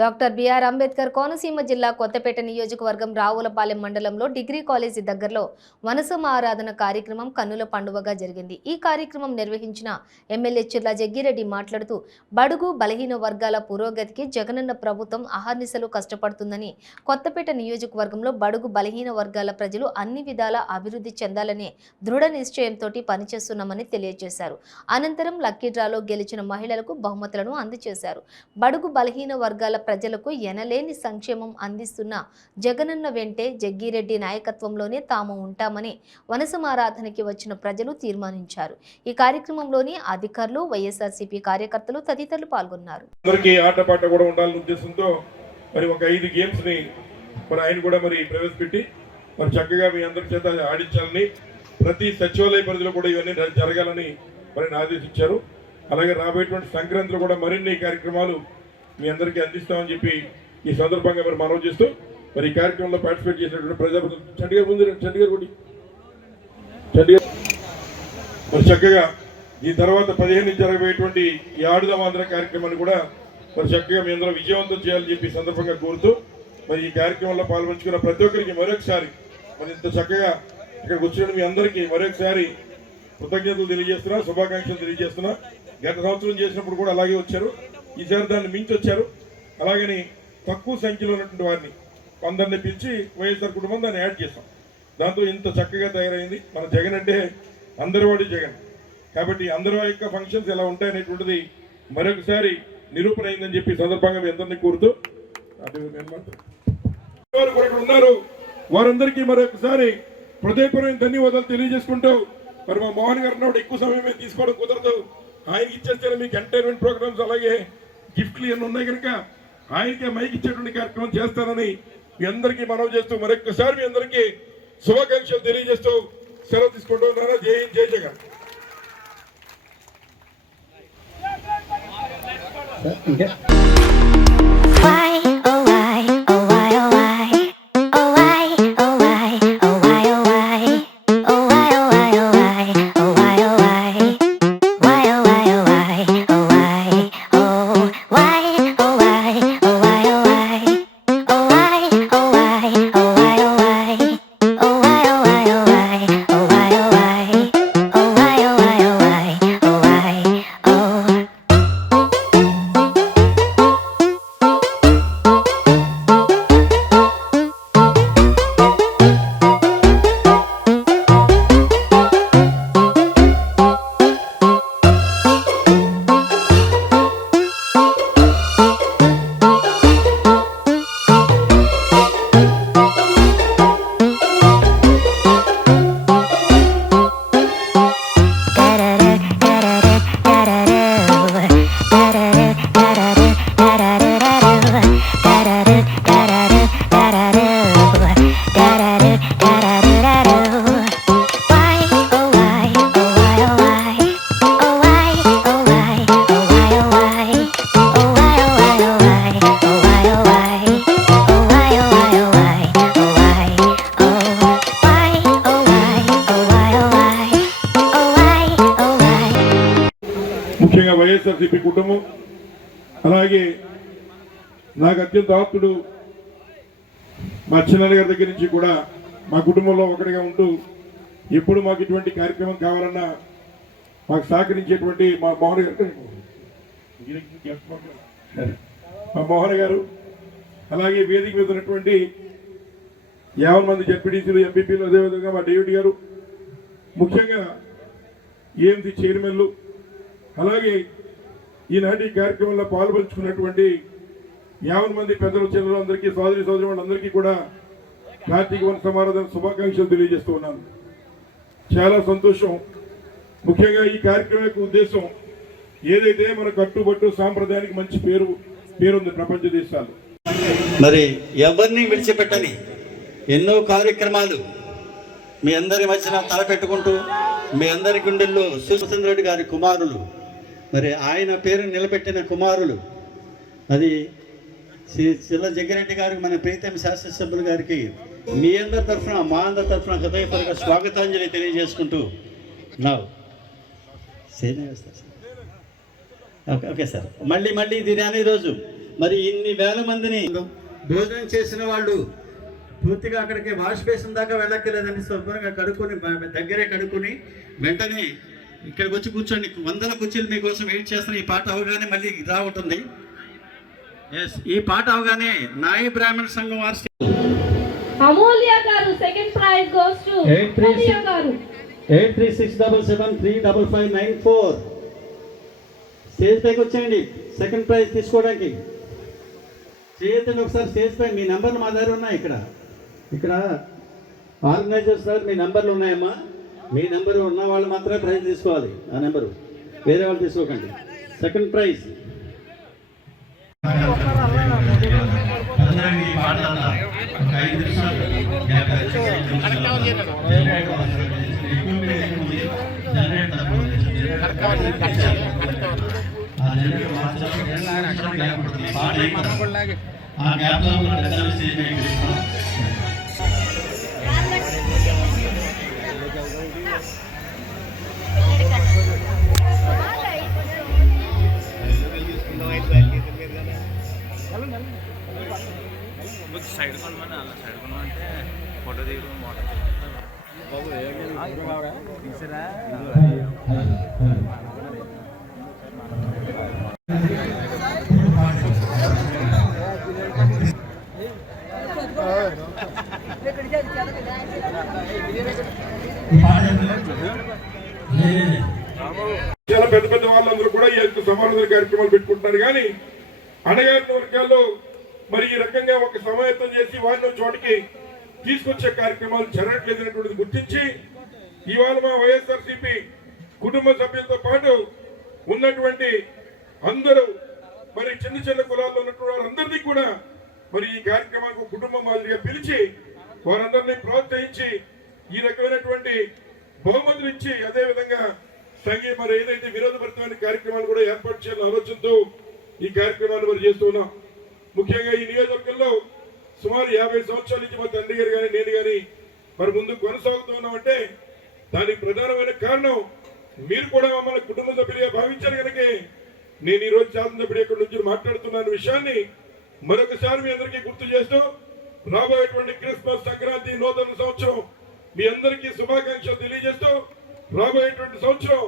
Doctor BR Ambedkar Konaseema జిల్లా కొత్తపేట నియోజకవర్గం రావులపాలెం మండలంలో డిగ్రీ కాలేజీ దగ్గరలో వనసమ ఆరాధన కార్యక్రమం కన్నుల పండువగా జరిగింది. ఈ కార్యక్రమం నిర్వహించిన ఎమ్మెల్యే చిర్ల జగ్గిరెడ్డి మాట్లాడుతూ బడుగు బలహీన వర్గాల పురోగతికి జగనన్న ప్రభుత్వం అహర్నిశలు కష్టపడుతుందని, కొత్తపేట నియోజకవర్గంలో బడుగు బలహీన వర్గాల ప్రజలు అన్ని విధాల అభివృద్ధి చెందాలనే దృఢ నిశ్చయంతో పనిచేస్తున్నామని తెలియజేశారు. అనంతరం లక్కీ డ్రాలో గెలిచిన మహిళలకు బహుమతులను అందజేశారు. బడుగు బలహీన వర్గాల ప్రజలకు ఎనలేని సంక్షేమం అందిస్తున్న జగనన్న వెంటే జగ్గిరెడ్డి నాయకత్వంలోనే తాము ఉంటామని వనసమారాధనకి వచ్చిన ప్రజలు తీర్మానించారు. ఈ కార్యక్రమంలోని అధికారులు, వైఎస్ఆర్సీపీ కార్యకర్తలు తదితరులు పాల్గొన్నారు. ఆటపాట కూడా ఉండాలనే ఉద్దేశంతో మరి ఒక 5 గేమ్స్ ని మరి ఆయన కూడా మరి ప్రవేశపెట్టి మరి చక్కగా మీ అందరి చేత ఆడించాలని, ప్రతి సచివాలయ పరిధిలో కూడా ఇవన్నీ జరగాలని మరి ఆదేశించారు. అలాగే రాబోయేటువంటి సంక్రాంతిలో కూడా మరిన్ని కార్యక్రమాలు మీ అందరికీ అందిస్తామని చెప్పి ఈ సందర్భంగా మరి మనవి చేస్తూ మరి ఈ కార్యక్రమంలో పార్టిసిపేట్ చేసినటువంటి ప్రజాప్రతినిధులు చండీగఢ్ మరి చక్కగా ఈ తర్వాత 15 నుంచి జరగబోయేటువంటి ఈ ఆడుదాం ఆంధ్ర కార్యక్రమాన్ని కూడా మరి చక్కగా మీ అందరూ విజయవంతం చేయాలని చెప్పి సందర్భంగా కోరుతూ మరి ఈ కార్యక్రమంలో పాల్పంచుకున్న ప్రతి ఒక్కరికి మరొకసారి మరి ఇంత చక్కగా ఇక్కడికి వచ్చిన మీ అందరికీ మరొకసారి కృతజ్ఞతలు తెలియజేస్తున్నా, శుభాకాంక్షలు తెలియజేస్తున్నా. గత సంవత్సరం చేసినప్పుడు కూడా అలాగే వచ్చారు, ఈసారి దాన్ని మించి వచ్చారు. అలాగని తక్కువ సంఖ్యలో ఉన్నటువంటి వారిని అందరిని పిలిచి వైఎస్ఆర్ కుటుంబం దాన్ని యాడ్ చేస్తాం. దాంతో ఇంత చక్కగా తయారైంది. మన జగన్ అంటే అందరివాడి జగన్ కాబట్టి అందరి యొక్క ఫంక్షన్స్ ఎలా ఉంటాయనేటువంటిది మరొకసారి నిరూపణ అయిందని చెప్పి సందర్భంగా మీ అందరినీ కోరుతూ ఉన్నారు వారందరికీ మరొకసారి హృదయపూర్వక ధన్యవాదాలు తెలియజేసుకుంటూ మరి మా మోహన్ గారు ఎక్కువ సమయమే తీసుకోవడం కుదరదు. ఆయనకి ఇచ్చేస్తే మీకు ఎంటర్టైన్మెంట్ ప్రోగ్రామ్స్ అలాగే గిఫ్ట్లు ఇవన్నీ ఉన్నాయి కనుక ఆయనకే మైక్ ఇచ్చేటువంటి కార్యక్రమం చేస్తానని మీ అందరికీ మనవి చేస్తూ మరొకసారి మీ అందరికీ శుభాకాంక్షలు తెలియజేస్తూ సెలవు తీసుకుంటూ ఉన్నారా. జై హింద్, జై జగన్. ముఖ్యంగా వైఎస్ఆర్సీపీ కుటుంబం అలాగే నాకు అత్యంత ఆప్తుడు మా చిన్నాన్న గారి దగ్గర నుంచి కూడా మా కుటుంబంలో ఒకటిగా ఉంటూ ఎప్పుడు మాకు ఇటువంటి కార్యక్రమం కావాలన్నా మాకు సహకరించేటువంటి మా మోహన్ గారు అలాగే వేదిక మీద ఉన్నటువంటి 50 మంది జడ్పీటీసీలు, ఎంపీపీలు, అదేవిధంగా మా డేవిడ్ గారు, ముఖ్యంగా ఏఎంసీ చైర్మన్లు, అలాగే ఈనాటి కార్యక్రమంలో పాల్పంచుకున్నటువంటి 50 మంది పెద్దల చిన్నలందరికీ, సోదరి సోదరులందరికీ కూడా కార్తీక వన సమారాధన శుభాకాంక్షలు తెలియజేస్తూ ఉన్నాను. చాలా సంతోషం. ముఖ్యంగా ఈ కార్యక్రమం యొక్క ఉద్దేశం ఏదైతే మన కట్టుబట్టు సాంప్రదాయానికి మంచి పేరుంది ప్రపంచ దేశాలు. మరి ఎవరిని విడిచిపెట్టని ఎన్నో కార్యక్రమాలు మీ అందరి మధ్యన తలపెట్టుకుంటూ మీ అందరి గుండెల్లో సుభాష్ రెడ్డి గారి కుమారులు, మరి ఆయన పేరు నిలబెట్టిన కుమారులు, అది శ్రీ చిర్ల జగ్గిరెడ్డి గారికి, మన ప్రీతం శాసనసభ్యులు గారికి మీ అందరి తరఫున, మా అందరి తరఫున హృదయపూర్వక స్వాగతాంజలి తెలియజేసుకుంటూ ఓకే సార్, మళ్ళీ దీని అనే రోజు మరి ఇన్ని వేల మందిని భోజనం చేసిన వాళ్ళు పూర్తిగా అక్కడికి వాష్ బేసిన్ దాకా వెళ్ళక్కర్లేదని శుభ్రంగా కడుక్కొని దగ్గరే కడుక్కొని వెంటనే ఇక్కడికి వచ్చి కూర్చోండి. వందల కుర్చీలు మీకోసం వెయిట్ చేస్తాను. ఈ పాట అవగానే మళ్ళీ రా ఉంటుంది. ఎస్, ఈ పాట అవగానే నాయి బ్రాహ్మణ సంఘం వారు అమూల్య గారు సెకండ్ ప్రైజ్ గోస్ టు అమూల్య గారు 8367735594. స్టేజ్ పైకి వచ్చేయండి సెకండ్ ప్రైజ్ తీసుకోవడానికి. చేయొద్దండి ఒకసారి స్టేజ్ పై. మీ నెంబర్లు మా దగ్గర ఉన్నాయి. ఇక్కడ ఆర్గనైజర్స్ దగ్గర మీ నెంబర్లు ఉన్నాయమ్మా. మీ నెంబరు ఉన్న వాళ్ళు మాత్రమే ప్రైజ్ తీసుకోవాలి. ఆ నెంబరు వేరే వాళ్ళు తీసుకోకండి. సెకండ్ ప్రైజ్ సైడ్ కొనమని అలా సైడ్ కొనమంటే ఫోటో తీయడం బాబు తీసారా చాలా పెద్ద పెద్ద వాళ్ళందరూ కూడా ఈ సమావేశ కార్యక్రమాలు పెట్టుకుంటున్నారు. కానీ అణగారిన వర్గాల్లో మరి ఈ రకంగా ఒక సమాయత్తం చేసి వారిని చోటికి తీసుకొచ్చే కార్యక్రమాలు జరగట్లేదనేటువంటిది గుర్తించి ఇవాళ మా వైఎస్ఆర్సీపీ కుటుంబ సభ్యులతో పాటు ఉన్నటువంటి అందరూ మరి చిన్న చిన్న కులాల్లో ఉన్నటువంటి వారందరినీ కూడా మరి ఈ కార్యక్రమానికి కుటుంబ మాదిరిగా పిలిచి వారందరినీ ప్రోత్సహించి ఈ రకమైనటువంటి బహుమతులు ఇచ్చి అదేవిధంగా మరి ఏదైతే విరోధభరితమైన కార్యక్రమాలు కూడా ఏర్పాటు చేయాలని ఆలోచనతో ఈ కార్యక్రమాలు మరి చేస్తూ ఉన్నాం. ముఖ్యంగా ఈ నియోజకవర్గంలో సుమారు 50 సంవత్సరాల నుంచి మా తండ్రి గారు కానీ నేను కానీ మరి ముందుకు కొనసాగుతూ ఉన్నామంటే దానికి ప్రధానమైన కారణం మీరు కూడా మమ్మల్ని కుటుంబ సభ్యులుగా భావించారు కనుక నేను ఈ రోజు శాసనసభ్యుడు ఎక్కడి నుంచి మాట్లాడుతున్న విషయాన్ని మరొకసారి మీ అందరికీ గుర్తు చేస్తూ రాబోయేటువంటి క్రిస్మస్, సంక్రాంతి, నూతన సంవత్సరం మీ అందరికీ శుభాకాంక్షలు తెలియజేస్తూ రాబోయేటువంటి సంవత్సరం